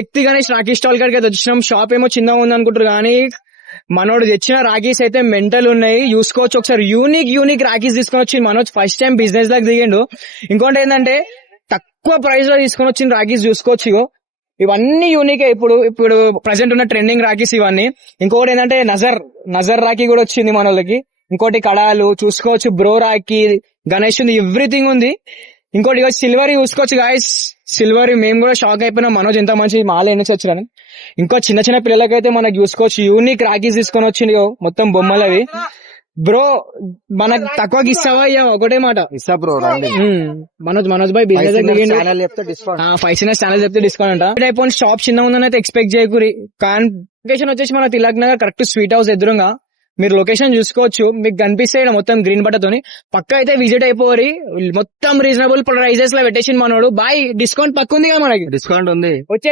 వ్యక్తి గణేష్ రాఖీ స్టాల్ కాడికి అయితే వచ్చినాం. షాప్ ఏమో చిన్నగా ఉంది అనుకుంటారు కానీ మనోడు తెచ్చిన రాఖీస్ అయితే మెంటల్ ఉన్నాయి. చూసుకోవచ్చు ఒకసారి. యూనిక్ రాఖీస్ తీసుకొని వచ్చి మనోజ్ ఫస్ట్ టైం బిజినెస్ లాగా దిగిండు. ఇంకోటి ఏంటంటే తక్కువ ప్రైస్ లో తీసుకొని వచ్చిన రాఖీస్ చూసుకోవచ్చు. ఇవన్నీ యూనిక్. ఇప్పుడు ప్రెసెంట్ ఉన్న ట్రెండింగ్ రాఖీస్ ఇవన్నీ. ఇంకోటి ఏంటంటే నజర్ రాఖీ కూడా వచ్చింది మన వాళ్ళకి. ఇంకోటి కడాలు చూసుకోవచ్చు. బ్రో రాఖీ, గణేష్ ఉంది, ఎవ్రీథింగ్ ఉంది. ఇంకోటి సిల్వర్ చూసుకోవచ్చు గాయస్. సిల్వర్ మేము కూడా షాక్ అయిపోయినాం. మనోజ్ ఎంత మంచి మాల ఎన్నిసి వచ్చినాను. ఇంకో చిన్న పిల్లలకైతే మనకు చూసుకోవచ్చు యూనిక్ రాఖీస్ తీసుకొని వచ్చింది. మొత్తం బొమ్మలవి. బ్రో మనకు తక్కువకి ఇస్తావా? ఒకటే మాట ఇస్తా బ్రో. మనోజ్ భాయ్ బిజినెస్ 5 ఛానల్ చెప్తే డిస్కౌంట్ అంట. టైప్ షాప్ చిన్న ఉందని అయితే ఎక్స్పెక్ట్ చేయకూరి. కానీ లొకేషన్ వచ్చేసి మన Tilak Nagar correct sweet house ఎదురుగా. మీరు లొకేషన్ చూసుకోవచ్చు. మీకు కనిపిస్తే మొత్తం గ్రీన్ బట్టతోని పక్క అయితే విజిట్ అయిపోయి. మొత్తం రీజనబుల్ ప్రైజెస్ లో పెట్టేసి మనోడు. బాయ్ డిస్కౌంట్ పక్క ఉంది కదా మనకి. డిస్కౌంట్ ఉంది. వచ్చే